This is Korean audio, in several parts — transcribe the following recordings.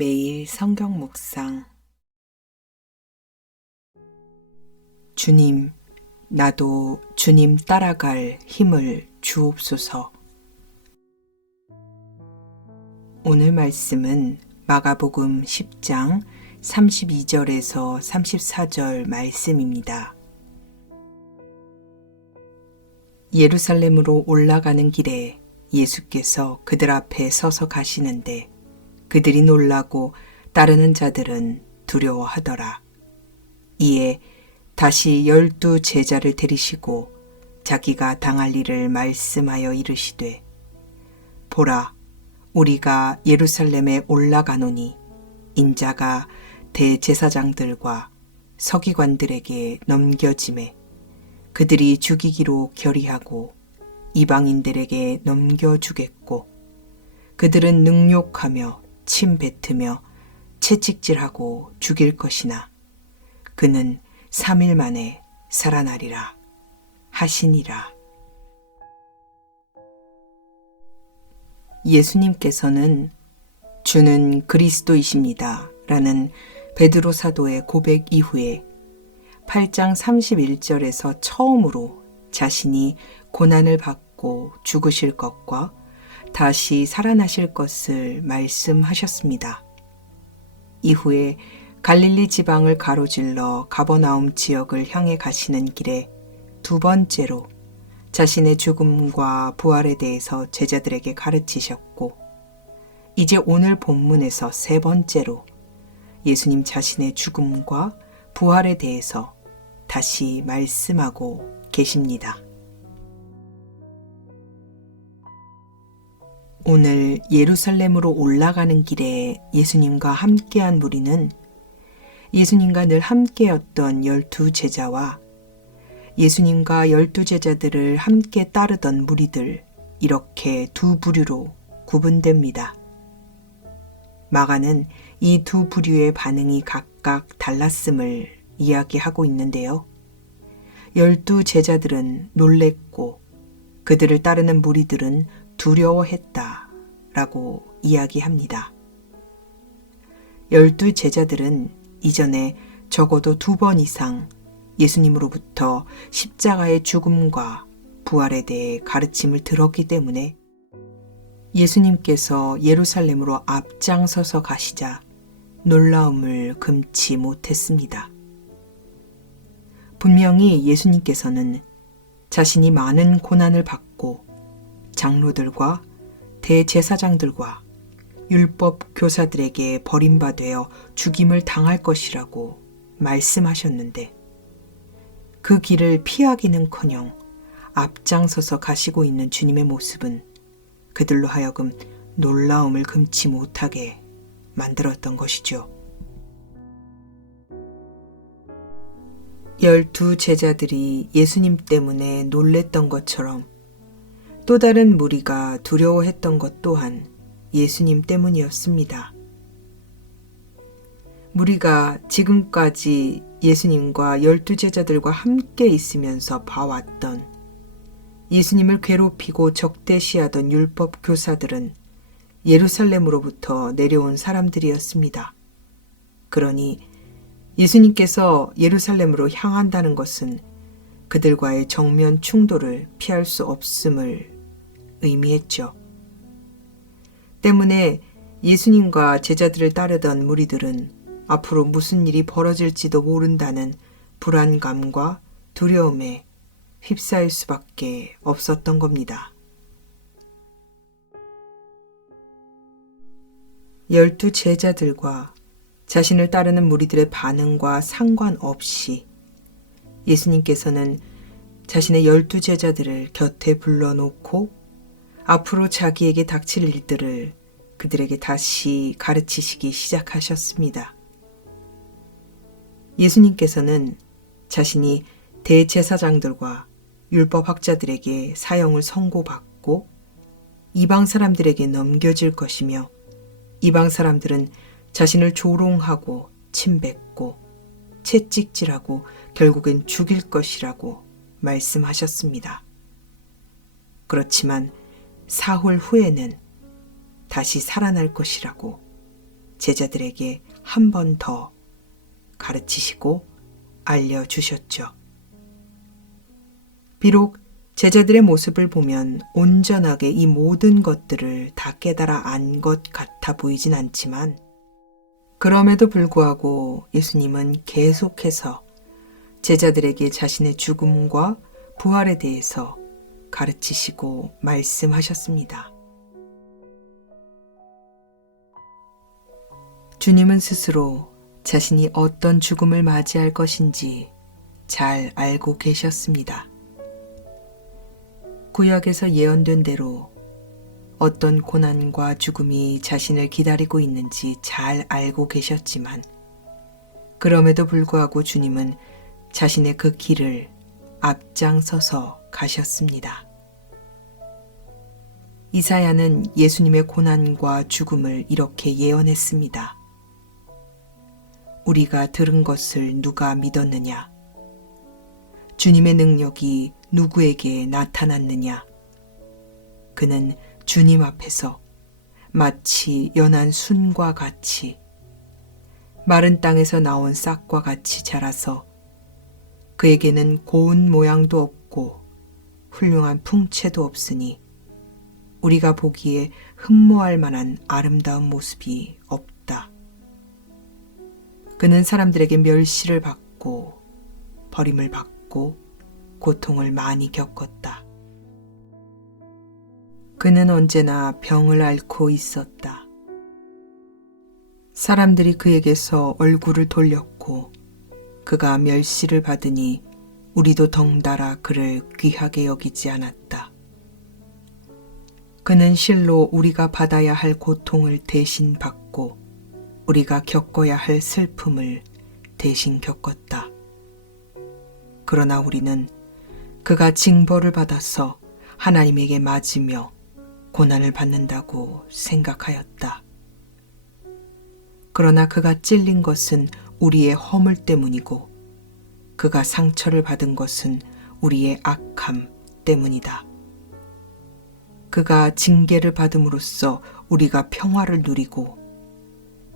매일 성경 묵상. 주님, 나도 주님 따라갈 힘을 주옵소서. 오늘 말씀은 마가복음 10장 32절에서 34절 말씀입니다. 예루살렘으로 올라가는 길에 예수께서 그들 앞에 서서 가시는데 그들이 놀라고 따르는 자들은 두려워하더라. 이에 다시 12 제자를 데리시고 자기가 당할 일을 말씀하여 이르시되, 보라, 우리가 예루살렘에 올라가노니 인자가 대제사장들과 서기관들에게 넘겨짐에 그들이 죽이기로 결의하고 이방인들에게 넘겨주겠고, 그들은 능욕하며 침 뱉으며 채찍질하고 죽일 것이나 그는 3일 만에 살아나리라 하시니라. 예수님께서는 주는 그리스도이십니다 라는 베드로 사도의 고백 이후에 8장 31절에서 처음으로 자신이 고난을 받고 죽으실 것과 다시 살아나실 것을 말씀하셨습니다. 이후에 갈릴리 지방을 가로질러 가버나움 지역을 향해 가시는 길에 두 번째로 자신의 죽음과 부활에 대해서 제자들에게 가르치셨고, 이제 오늘 본문에서 세 번째로 예수님 자신의 죽음과 부활에 대해서 다시 말씀하고 계십니다. 오늘 예루살렘으로 올라가는 길에 예수님과 함께한 무리는 예수님과 늘 함께였던 12 제자와 예수님과 12 제자들을 함께 따르던 무리들, 이렇게 두 부류로 구분됩니다. 마가는 이 두 부류의 반응이 각각 달랐음을 이야기하고 있는데요. 12 제자들은 놀랬고 그들을 따르는 무리들은 두려워했다라고 이야기합니다. 12 제자들은 이전에 적어도 2번 이상 예수님으로부터 십자가의 죽음과 부활에 대해 가르침을 들었기 때문에 예수님께서 예루살렘으로 앞장서서 가시자 놀라움을 금치 못했습니다. 분명히 예수님께서는 자신이 많은 고난을 받고 장로들과 대제사장들과 율법 교사들에게 버림받아 죽임을 당할 것이라고 말씀하셨는데, 그 길을 피하기는커녕 앞장서서 가시고 있는 주님의 모습은 그들로 하여금 놀라움을 금치 못하게 만들었던 것이죠. 12 제자들이 예수님 때문에 놀랬던 것처럼 또 다른 무리가 두려워했던 것 또한 예수님 때문이었습니다. 무리가 지금까지 예수님과 12 제자들과 함께 있으면서 봐왔던, 예수님을 괴롭히고 적대시하던 율법 교사들은 예루살렘으로부터 내려온 사람들이었습니다. 그러니 예수님께서 예루살렘으로 향한다는 것은 그들과의 정면 충돌을 피할 수 없음을 의미했죠. 때문에 예수님과 제자들을 따르던 무리들은 앞으로 무슨 일이 벌어질지도 모른다는 불안감과 두려움에 휩싸일 수밖에 없었던 겁니다. 12 제자들과 자신을 따르는 무리들의 반응과 상관없이 예수님께서는 자신의 12 제자들을 곁에 불러놓고 앞으로 자기에게 닥칠 일들을 그들에게 다시 가르치시기 시작하셨습니다. 예수님께서는 자신이 대제사장들과 율법학자들에게 사형을 선고받고 이방 사람들에게 넘겨질 것이며, 이방 사람들은 자신을 조롱하고 침뱉고 채찍질하고 결국엔 죽일 것이라고 말씀하셨습니다. 그렇지만 사흘 후에는 다시 살아날 것이라고 제자들에게 한 번 더 가르치시고 알려주셨죠. 비록 제자들의 모습을 보면 온전하게 이 모든 것들을 다 깨달아 안 것 같아 보이진 않지만 그럼에도 불구하고 예수님은 계속해서 제자들에게 자신의 죽음과 부활에 대해서 가르치시고 말씀하셨습니다. 주님은 스스로 자신이 어떤 죽음을 맞이할 것인지 잘 알고 계셨습니다. 구약에서 예언된 대로 어떤 고난과 죽음이 자신을 기다리고 있는지 잘 알고 계셨지만 그럼에도 불구하고 주님은 자신의 그 길을 앞장서서 가셨습니다. 이사야는 예수님의 고난과 죽음을 이렇게 예언했습니다. 우리가 들은 것을 누가 믿었느냐? 주님의 능력이 누구에게 나타났느냐? 그는 주님 앞에서 마치 연한 순과 같이 마른 땅에서 나온 싹과 같이 자라서 그에게는 고운 모양도 없고 훌륭한 풍채도 없으니 우리가 보기에 흠모할 만한 아름다운 모습이 없다. 그는 사람들에게 멸시를 받고 버림을 받고 고통을 많이 겪었다. 그는 언제나 병을 앓고 있었다. 사람들이 그에게서 얼굴을 돌렸고 그가 멸시를 받으니 우리도 덩달아 그를 귀하게 여기지 않았다. 그는 실로 우리가 받아야 할 고통을 대신 받고 우리가 겪어야 할 슬픔을 대신 겪었다. 그러나 우리는 그가 징벌을 받아서 하나님에게 맞으며 고난을 받는다고 생각하였다. 그러나 그가 찔린 것은 우리의 허물 때문이고 그가 상처를 받은 것은 우리의 악함 때문이다. 그가 징계를 받음으로써 우리가 평화를 누리고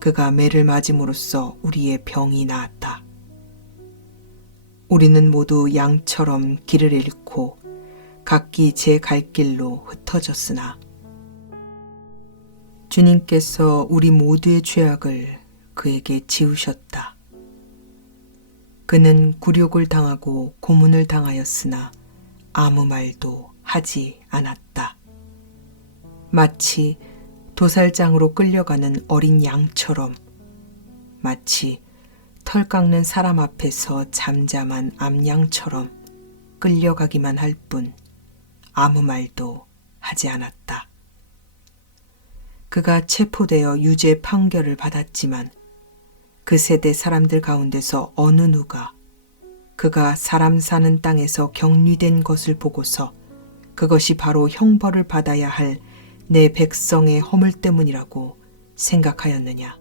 그가 매를 맞음으로써 우리의 병이 나았다. 우리는 모두 양처럼 길을 잃고 각기 제 갈 길로 흩어졌으나 주님께서 우리 모두의 죄악을 그에게 지우셨다. 그는 굴욕을 당하고 고문을 당하였으나 아무 말도 하지 않았다. 마치 도살장으로 끌려가는 어린 양처럼 마치 털 깎는 사람 앞에서 잠잠한 암양처럼 끌려가기만 할 뿐 아무 말도 하지 않았다. 그가 체포되어 유죄 판결을 받았지만 그 세대 사람들 가운데서 어느 누가 그가 사람 사는 땅에서 격리된 것을 보고서 그것이 바로 형벌을 받아야 할 내 백성의 허물 때문이라고 생각하였느냐?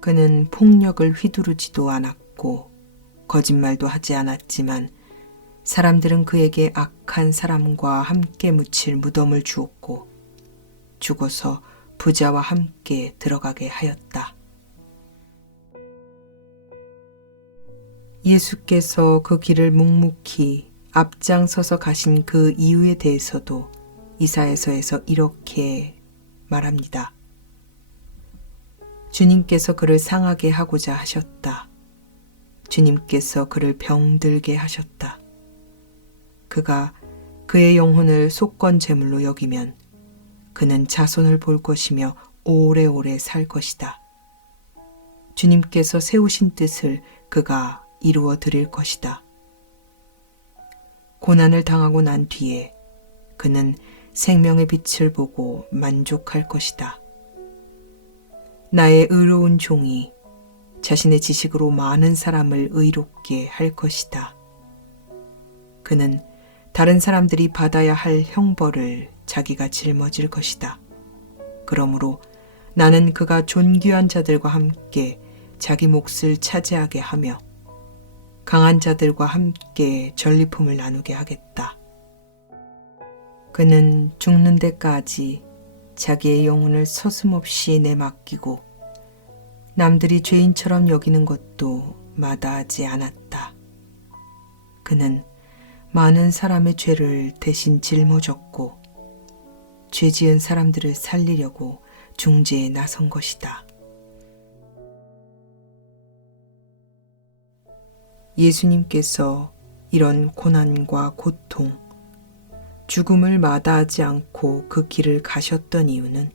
그는 폭력을 휘두르지도 않았고 거짓말도 하지 않았지만 사람들은 그에게 악한 사람과 함께 묻힐 무덤을 주었고 죽어서 부자와 함께 들어가게 하였다. 예수께서 그 길을 묵묵히 앞장서서 가신 그 이유에 대해서도 이사야서에서 이렇게 말합니다. 주님께서 그를 상하게 하고자 하셨다. 주님께서 그를 병들게 하셨다. 그가 그의 영혼을 속건 제물로 여기면 그는 자손을 볼 것이며 오래오래 살 것이다. 주님께서 세우신 뜻을 그가 이루어 드릴 것이다. 고난을 당하고 난 뒤에 그는 생명의 빛을 보고 만족할 것이다. 나의 의로운 종이 자신의 지식으로 많은 사람을 의롭게 할 것이다. 그는 다른 사람들이 받아야 할 형벌을 자기가 짊어질 것이다. 그러므로 나는 그가 존귀한 자들과 함께 자기 몫을 차지하게 하며 강한 자들과 함께 전리품을 나누게 하겠다. 그는 죽는 데까지 자기의 영혼을 서슴없이 내맡기고 남들이 죄인처럼 여기는 것도 마다하지 않았다. 그는 많은 사람의 죄를 대신 짊어졌고 죄 지은 사람들을 살리려고 중재에 나선 것이다. 예수님께서 이런 고난과 고통, 죽음을 마다하지 않고 그 길을 가셨던 이유는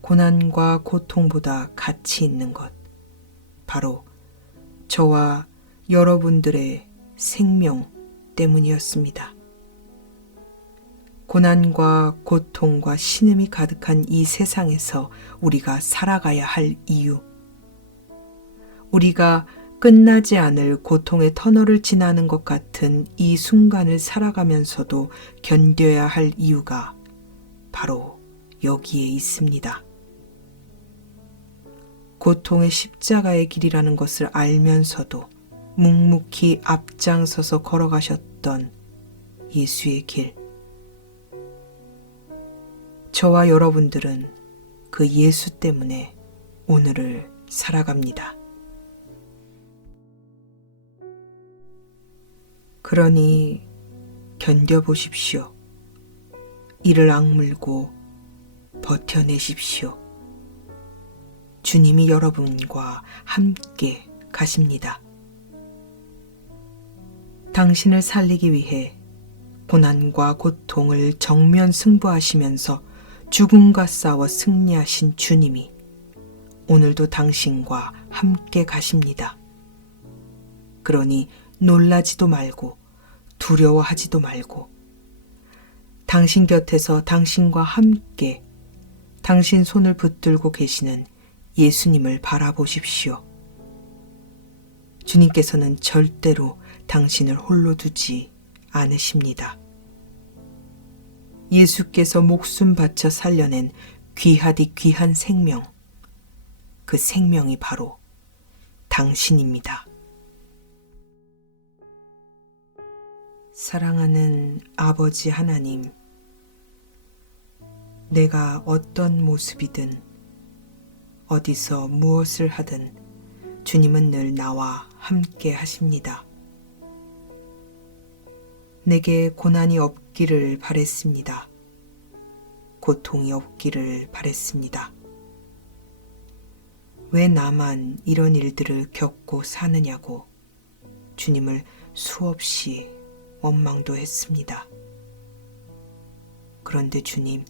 고난과 고통보다 가치 있는 것, 바로 저와 여러분들의 생명 때문이었습니다. 고난과 고통과 신음이 가득한 이 세상에서 우리가 살아가야 할 이유, 우리가 끝나지 않을 고통의 터널을 지나는 것 같은 이 순간을 살아가면서도 견뎌야 할 이유가 바로 여기에 있습니다. 고통의 십자가의 길이라는 것을 알면서도 묵묵히 앞장서서 걸어가셨던 예수의 길. 저와 여러분들은 그 예수 때문에 오늘을 살아갑니다. 그러니 견뎌보십시오. 이를 악물고 버텨내십시오. 주님이 여러분과 함께 가십니다. 당신을 살리기 위해 고난과 고통을 정면 승부하시면서 죽음과 싸워 승리하신 주님이 오늘도 당신과 함께 가십니다. 그러니 놀라지도 말고 두려워하지도 말고 당신 곁에서 당신과 함께 당신 손을 붙들고 계시는 예수님을 바라보십시오. 주님께서는 절대로 당신을 홀로 두지 않으십니다. 예수께서 목숨 바쳐 살려낸 귀하디 귀한 생명, 그 생명이 바로 당신입니다. 사랑하는 아버지 하나님, 내가 어떤 모습이든 어디서 무엇을 하든 주님은 늘 나와 함께 하십니다. 내게 고난이 없기를 바랬습니다. 고통이 없기를 바랬습니다. 왜 나만 이런 일들을 겪고 사느냐고 주님을 수없이 원망도 했습니다. 그런데 주님,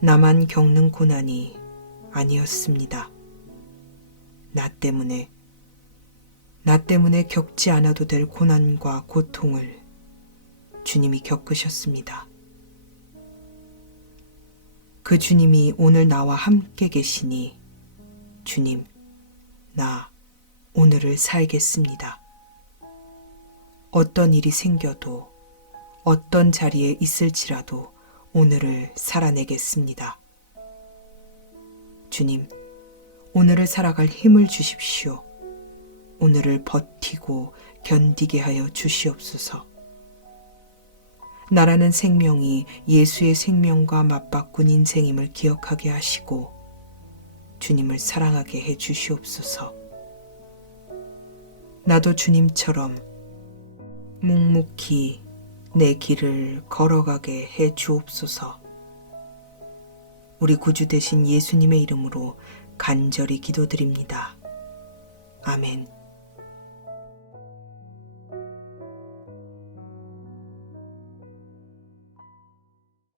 나만 겪는 고난이 아니었습니다. 나 때문에 겪지 않아도 될 고난과 고통을 주님이 겪으셨습니다. 그 주님이 오늘 나와 함께 계시니 주님, 나 오늘을 살겠습니다. 어떤 일이 생겨도 어떤 자리에 있을지라도 오늘을 살아내겠습니다. 주님, 오늘을 살아갈 힘을 주십시오. 오늘을 버티고 견디게 하여 주시옵소서. 나라는 생명이 예수의 생명과 맞바꾼 인생임을 기억하게 하시고 주님을 사랑하게 해 주시옵소서. 나도 주님처럼 묵묵히 내 길을 걸어가게 해 주옵소서. 우리 구주 되신 예수님의 이름으로 간절히 기도드립니다. 아멘.